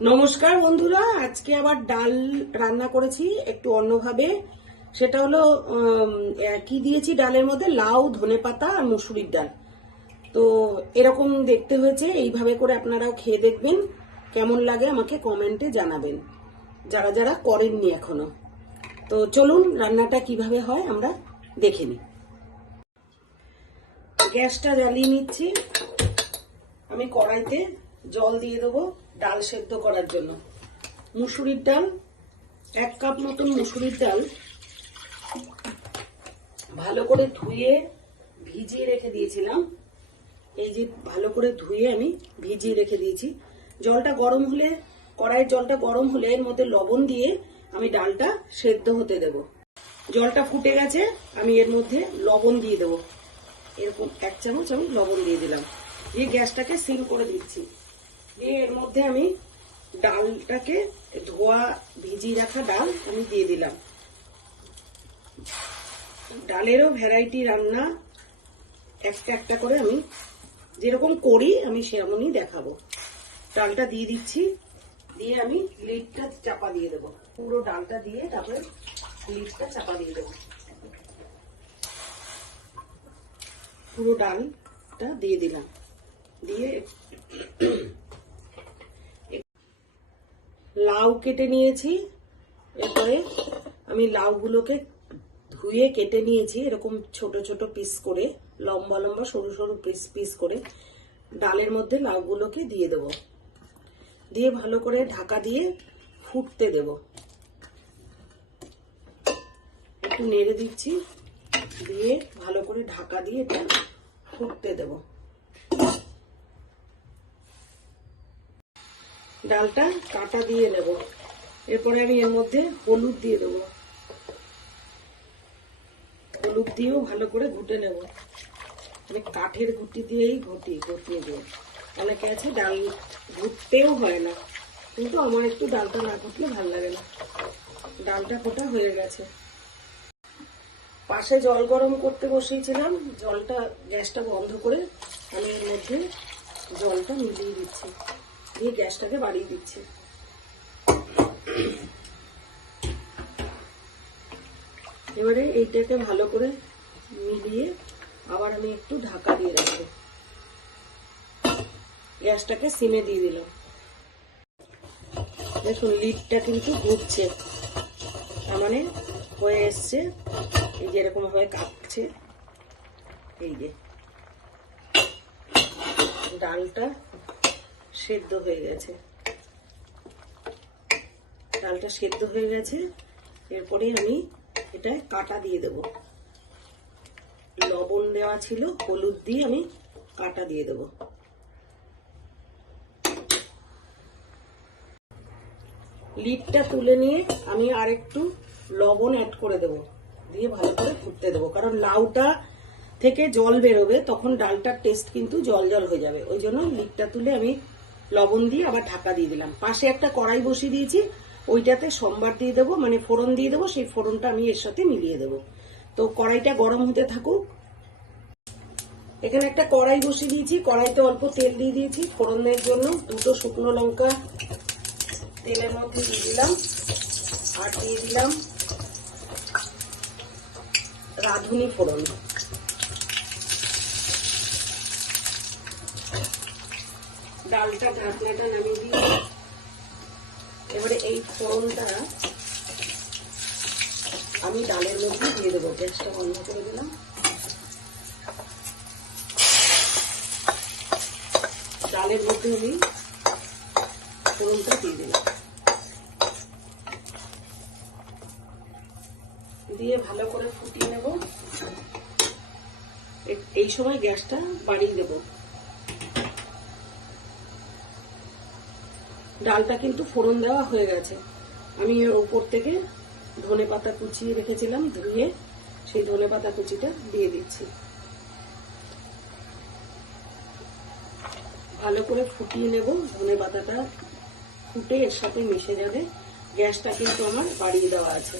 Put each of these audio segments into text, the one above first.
নমস্কার বন্ধুরা, আজকে আবার ডাল রান্না করেছি একটু অন্যভাবে। সেটা হলো কি দিয়েছি ডালের মধ্যে? লাউ ধনেপাতা আর মুসুরির ডাল। তো এরকম দেখতে হয়েছে, এইভাবে করে আপনারাও খেয়ে দেখবেন। কেমন লাগে আমাকে কমেন্টে জানাবেন। যারা যারা করেননি এখনও। তো চলুন, রান্নাটা কীভাবে হয় আমরা দেখে নিই। গ্যাসটা জ্বালিয়ে নিচ্ছি। আমি কড়াইতে জল দিয়ে দেবো, ডাল সেদ্ধ করার জন্য। মুসুরির ডাল, এক কাপ মতন মুসুরির ডাল, ভালো করে ধুয়ে ভিজিয়ে রেখে দিয়েছিলাম। এই যে ভালো করে ধুয়ে আমি ভিজিয়ে রেখে দিয়েছি। জলটা গরম হলে, কড়াইয়ের জলটা গরম হলে এর মধ্যে লবণ দিয়ে আমি ডালটা সেদ্ধ হতে দেব। জলটা ফুটে গেছে, আমি এর মধ্যে লবণ দিয়ে দেবো। এরকম এক চামচ আমি লবণ দিয়ে দিলাম। দিয়ে গ্যাসটাকে সিম করে দিচ্ছি। দিয়ে এর মধ্যে আমি ডালটাকে ধোয়া, ভিজিয়ে রাখা ডাল আমি দিয়ে দিলাম। ডালেরও ভ্যারাইটি রান্না একটা একটা করে আমি যেরকম করি, আমি সেরকমই দেখাবো। ডালটা দিয়ে দিচ্ছি, দিয়ে আমি লিডটা চাপা দিয়ে দেবো। পুরো ডালটা দিয়ে তারপরে লিডটা চাপা দিয়ে দেবো। পুরো ডালটা দিয়ে দিলাম। দিয়ে লাউ কেটে নিয়েছি। এরপরে আমি লাউগুলোকে ধুয়ে কেটে নিয়েছি, এরকম ছোট ছোট পিস করে, লম্বা লম্বা সরু সরু পিস পিস করে ডালের মধ্যে লাউগুলোকে দিয়ে দেব। দিয়ে ভালো করে ঢাকা দিয়ে ফুটতে দেব। একটু নেড়ে দিচ্ছি, দিয়ে ভালো করে ঢাকা দিয়ে এটা ফুটতে দেব। ডালটা কাটা দিয়ে নেব। এরপরে আমি এর মধ্যে হলুদ দিয়ে দেবো। হলুদ দিয়েও ভালো করে ঘুটে নেব। মানে কাঠের ঘুটি দিয়েই ঘটি, ঘুটিয়ে দিয়ে অনেকে আছে? ডাল ঘুটতেও হয় না। কিন্তু আমার একটু ডালটা না ঘুটলে ভালো লাগে না। ডালটা ফোটা হয়ে গেছে। পাশে জল গরম করতে বসিয়েছিলাম। জলটা গ্যাসটা বন্ধ করে আমি এর মধ্যে জলটা মিলিয়ে দিচ্ছি। দিয়ে গ্যাসটাকে বাড়িয়ে দিচ্ছি। এবারে এইটাকে ভালো করে মিলিয়ে আবার আমি একটু ঢাকা দিয়ে রাখব। গ্যাসটাকে সিমে দিয়ে দিলাম। দেখুন, লিডটা কিন্তু ঘুরছে। তার মানে হয়ে এসছে। এই যে এরকম ভাবে কাঁপছে। এই যে। ডালটা সেদ্ধ হয়ে গেছে। ডালটা সেদ্ধ হয়ে গেছে। এরপরে আমি এটা কাটা দিয়ে দেব। লবণ দেওয়া ছিল, হলুদ দিয়ে আমি কাটা দিয়ে দেব। লিডটা তুলে নিয়ে আমি আর একটু লবণ অ্যাড করে দেব। দিয়ে ভালো করে ফুটতে দেবো। কারণ লাউটা থেকে জল বেরোবে, তখন ডালটার টেস্ট কিন্তু জল জল হয়ে যাবে। ওই জন্য লিডটা তুলে আমি লবণ দিয়ে আবার ঢাকা দিয়ে দিলাম। পাশে একটা কড়াই বসিয়ে দিয়েছি, ওইটাতে সোমবার দিয়ে দেবো মানে ফোড়ন দিয়ে দেবো, সেই ফোড়নটা আমি এর সাথে মিলিয়ে দেবো। তো কড়াইটা গরম হতে থাকুক। এখানে একটা কড়াই বসিয়ে দিয়েছি, কড়াইতে অল্প তেল দিয়ে দিয়েছি ফোড়নের জন্য। দুটো শুকনো লঙ্কা তেলের মধ্যে দিয়ে দিলাম, আর দিয়ে দিলাম রাঁধুনি ফোড়ন। ডালটা, ঢাকনাটা নামিয়ে দিই। এবারে এই ফোড়নটা আমি ডালের মধ্যে দিয়ে দেবো। গ্যাসটা বন্ধ করে দিলাম। ডালের মধ্যে আমি ফোড়নটা দিয়ে দিলাম। দিয়ে ভালো করে ফুটিয়ে নেব। এই সময় গ্যাসটা বাড়িয়ে দেবো। ডালটা কিন্তু ফোড়ন দেওয়া হয়ে গেছে। আমি এর উপর থেকে ধনে পাতা কুচিয়ে রেখেছিলাম, ধুয়ে সেই ধনে পাতা কুচিটা দিয়ে দিচ্ছি। ভালো করে ফুটিয়ে নেব, ধনে পাতাটা ফুটে এর সাথে মিশে যাবে। গ্যাসটা কিন্তু আমার বাড়িয়ে দেওয়া আছে।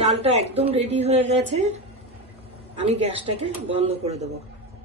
ডালটা একদম রেডি হয়ে গেছে। আমি গ্যাসটাকে বন্ধ করে দেবো।